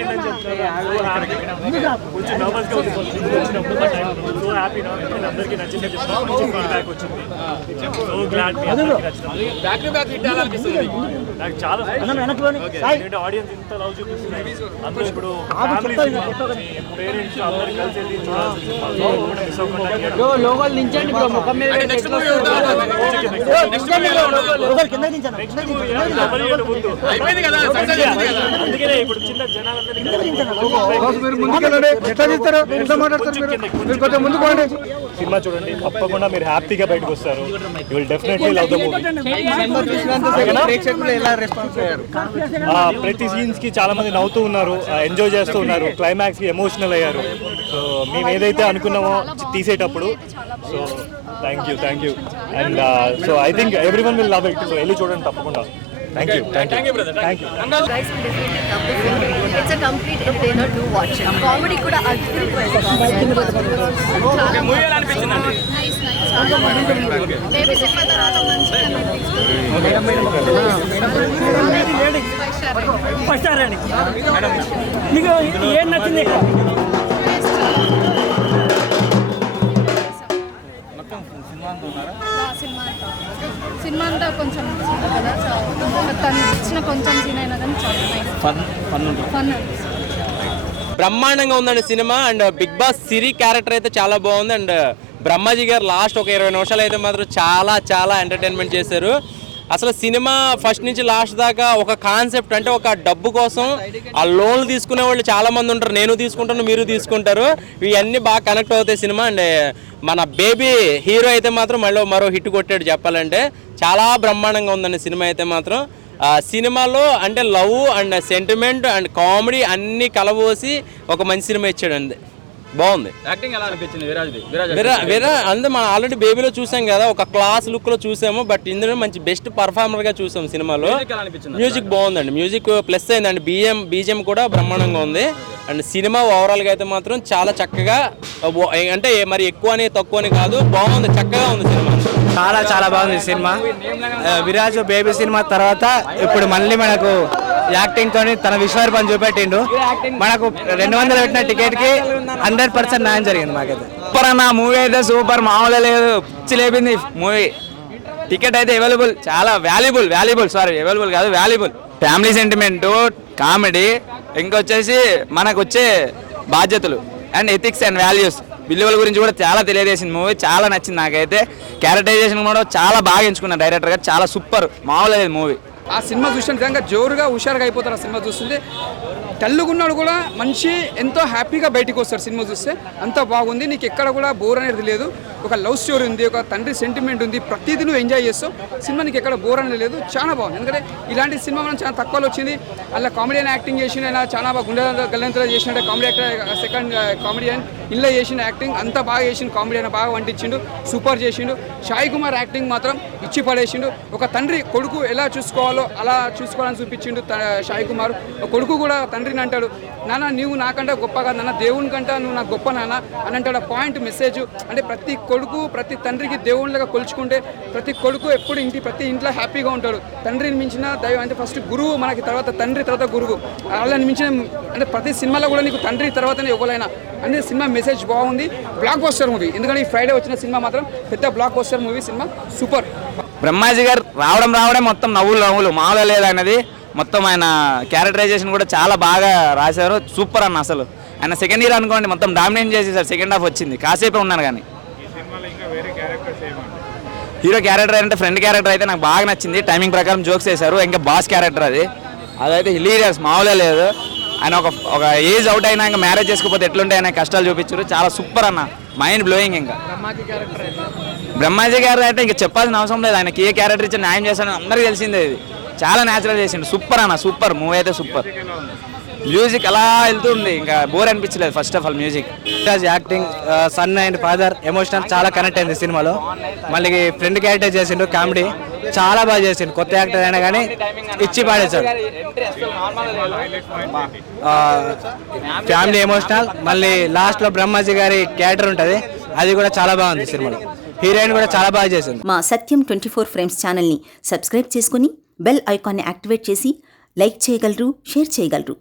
నచ్చిందని చెప్తారు. So happy. కొంచెం నర్వస్గా ఉంది ఫస్ట్ వచ్చినప్పుడు బట్ సో హ్యాపీ నా అందరికీ నచ్చిందని చెప్తాను మంచి ఫీడ్బ్యాక్ వచ్చింది. సో గ్లాడ్ మీ అందరికీ నచ్చినప్పుడు బ్యాక్ టు బ్యాక్ హిట్ ఎలా అనిపిస్తుంది మీకు? నాకు చాలా ఎందుకంటే ఆడియన్స్ ఇంత లవ్ చూపిస్తున్నారు అందరూ ఇప్పుడు ఫ్యామిలీ పేరెంట్స్ అందరు కలిసి వెళ్ళి మిస్ అవ్వకుండా దించండి బ్రో ముఖం మీద నెక్స్ట్ మూవీ ఎట్లా తీస్తారు ఎట్లా మాట్లాడతారు మీరు? మీరు కొంచెం ముందుకు పోండి. సినిమా చూడండి తప్పకుండా మీరు హ్యాపీగా బయటకు వస్తారు. You will definitely love the movie ప్రేక్షకులు ఎలా రెస్పాన్స్ అయ్యారు ప్రతి సీన్స్కి చాలా మంది నవ్వుతూ ఉన్నారు ఎంజాయ్ చేస్తూ ఉన్నారు క్లైమాక్స్కి ఎమోషనల్ అయ్యారు. సో మేము ఏదైతే అనుకున్నామో తీసేటప్పుడు so thank you thank you and so I think everyone will love it so వెళ్ళి చూడండి తప్పకుండా thank you thank you thank you Guys will definitely love the film. It's a complete entertainer to cinema అంతా cinema అంతా కొంచెం నచ్చింది కదా so తను ఇచ్చిన కొంచెం సీన్ అయినా కానీ చాలా నైస్ ఫన్ ఫన్ బ్రహ్మాండంగా ఉందండి cinema and big boss Siri character అయితే చాలా బాగుంది అండ్ బ్రహ్మాజీ గారు లాస్ట్ ఒక ఇరవై నిమిషాలు అయితే మాత్రం చాలా చాలా ఎంటర్టైన్మెంట్ చేశారు. అసలు సినిమా ఫస్ట్ నుంచి లాస్ట్ దాకా ఒక కాన్సెప్ట్ అంటే ఒక డబ్బు కోసం ఆ లోన్లు తీసుకునే వాళ్ళు చాలా మంది ఉంటారు. నేను తీసుకుంటాను మీరు తీసుకుంటారు. ఇవన్నీ బాగా కనెక్ట్ అవుతాయి సినిమా. అండ్ మన బేబీ హీరో అయితే మాత్రం మళ్ళీ మరో హిట్ కొట్టాడు చెప్పాలంటే. చాలా బ్రహ్మాండంగా ఉందండి సినిమా అయితే మాత్రం. సినిమాలో అంటే love and sentiment and comedy అన్ని కలబోసి ఒక మంచి సినిమా ఇచ్చాడండి. బాగుంది. యాక్టింగ్ ఎలా అనిపించింది విరాజ్ది? విరాజ్ వేరే వేరే అంటే మనం ఆల్రెడీ బేబీలో చూసాం కదా ఒక క్లాస్ లుక్లో చూసాము బట్ ఇందులో మంచి బెస్ట్ పర్ఫార్మర్గా చూసాం సినిమాలో. మ్యూజిక్ బాగుందండి. మ్యూజిక్ ప్లస్ అయిందండి. బిఎం బీజిఎం కూడా బ్రహ్మాండంగా ఉంది. అండ్ సినిమా ఓవరాల్గా అయితే మాత్రం చాలా చక్కగా అంటే మరి ఎక్కువ అని తక్కువ అని కాదు బాగుంది. చక్కగా ఉంది సినిమా. చాలా చాలా బాగుంది సినిమా. విరాజ్ బేబీ సినిమా తర్వాత ఇప్పుడు మళ్ళీ మనకు యాక్టింగ్ తోని తన విశ్వరూపం చూపెట్టిండు. మనకు రెండు వందలు పెట్టిన టికెట్కి హండ్రెడ్ పర్సెంట్ న్యాయం జరిగింది మాకైతే. సూపర్ అన్న మూవీ అయితే సూపర్ మామూలు లేదు. లేపింది మూవీ టికెట్ అయితే అవైలబుల్ చాలా వాల్యుబుల్ వాల్యుబుల్ సారీ అవైలబుల్ కాదు వాల్యుబుల్ ఫ్యామిలీ సెంటిమెంట్ కామెడీ ఇంకొచ్చేసి మనకు వచ్చే బాధ్యతలు అండ్ ఎథిక్స్ అండ్ వాల్యూస్ విలువల గురించి కూడా చాలా తెలియజేసింది మూవీ చాలా నచ్చింది నాకైతే. క్యారెక్టరైజేషన్ కూడా చాలా బాగా ఎంచుకున్నాను డైరెక్టర్ గారు చాలా సూపర్ మామూలు లేదు మూవీ ఆ సినిమా చూసిన విధంగా జోరుగా హుషారుగా అయిపోతారు ఆ సినిమా చూస్తుంటే. టల్లుగున్నాడు కూడా మంచి ఎంతో హ్యాపీగా బయటికి వస్తారు సినిమా చూస్తే. అంత బాగుంది నీకు ఎక్కడ కూడా బోర్ అనేది లేదు. ఒక లవ్ స్టోరీ ఉంది ఒక తండ్రి సెంటిమెంట్ ఉంది ప్రతిదీ నువ్వు ఎంజాయ్ చేస్తావు. సినిమా నీకు ఎక్కడ బోర్ అనేది లేదు చాలా బాగుంది. ఎందుకంటే ఇలాంటి సినిమా మనం చాలా తక్కువలో వచ్చింది. అలా కామెడీ యాక్టింగ్ చేసిన అయినా చాలా బాగా గుండె గల్లంతలో చేసినట్టు comedy actor second comedy and ఇంట్లో చేసిన యాక్టింగ్ అంత బాగా చేసిండు కామెడీ అయినా బాగా వంటించిండు సూపర్ చేసిండు. సాయి కుమార్ యాక్టింగ్ మాత్రం ఇచ్చి పడేసిండు. ఒక తండ్రి కొడుకు ఎలా చూసుకోవాలో అలా చూసుకోవాలని చూపించిండు షాయి కుమార్ ఒక కొడుకు కూడా తండ్రిని అంటాడు నాన్న నీవు నాకంటే గొప్ప కాదు నాన్న దేవుని కంటే నువ్వు నాకు గొప్ప నాన్న అని అంటే ఆ పాయింట్ మెసేజ్ అంటే ప్రతి కొడుకు ప్రతి తండ్రికి దేవుళ్ళగా కొలుచుకుంటే ప్రతి కొడుకు ఎప్పుడు ఇంటి ప్రతి ఇంట్లో హ్యాపీగా ఉంటాడు. తండ్రిని మించిన దైవం అంటే ఫస్ట్ గురువు మనకి తర్వాత తండ్రి తర్వాత గురువు. వాళ్ళని మించిన అంటే ప్రతి సినిమాలో కూడా నీకు తండ్రి తర్వాతనే ఇవ్వలైనా అంటే సినిమా మెసేజ్ బాగుంది. బ్లాక్ పోస్టర్ మూవీ ఎందుకంటే ఈ ఫ్రైడే వచ్చిన సినిమా మాత్రం పెద్ద black poster movie cinema super Brahmaji garu రావడం రావడం మొత్తం నవ్వులు నవ్వులు. మాలో లేదన్నది మొత్తం ఆయన క్యారెక్టరైజేషన్ కూడా చాలా బాగా రాశారు. సూపర్ అన్న అసలు. ఆయన సెకండ్ ఇయర్ అనుకోండి మొత్తం డామినేట్ చేసేసారు. సెకండ్ హాఫ్ వచ్చింది. కాసేపే ఉన్నాను కానీ. హీరో క్యారెక్టర్ అంటే ఫ్రెండ్ క్యారెక్టర్ అయితే నాకు బాగా నచ్చింది. టైమింగ్ ప్రకారం జోక్స్ వేశారు. ఇంకా బాస్ క్యారెక్టర్ అది. అదైతే హిలీరియస్ మామూలే లేదు. ఆయన ఒక ఒక ఏజ్ అవుట్ అయినా ఇంకా మ్యారేజ్ చేసుకోకపోతే ఎట్లుంటాయి అనే కష్టాలు చూపించారు. చాలా సూపర్ అన్న. మైండ్ బ్లోయింగ్ ఇంకా. బ్రహ్మాజీ గారు అయితే. ఇంకా చెప్పాల్సిన అవసరం లేదు. ఆయనకి ఏ క్యారెక్టర్ ఇచ్చి న్యాయం చేశాడని అందరికీ తెలిసిందే ఇది. చాలా న్యాచురల్ చేసిండు. సూపర్ అన్న సూపర్ మూవీ అయితే సూపర్ మ్యూజిక్ అలా వెళ్తుంది. ఇంకా బోర్ అనిపించలేదు first of all music acting son and father emotional చాలా కనెక్ట్ అయింది సినిమాలో. మళ్ళీ ఫ్రెండ్ క్యారెక్టర్ చేసిండు కామెడీ చాలా బాగా చేసిండు. కొత్త యాక్టర్ అయినా కానీ ఇచ్చి పాడేశాడు. ఫ్యామిలీ ఎమోషనల్ మళ్ళీ లాస్ట్లో బ్రహ్మాజీ గారి క్యారెక్టర్ ఉంటుంది. అది కూడా చాలా బాగుంది సినిమాలో. హీరోయిన్ కూడా చాలా బాగా చేసింది. మా సత్యం ట్వంటీ ఫోర్ ఫ్రేమ్స్ ఛానల్ని సబ్స్క్రైబ్ చేసుకుని బెల్ ఐకాన్ని యాక్టివేట్ చేసి లైక్ చేయగలరు షేర్ చేయగలరు.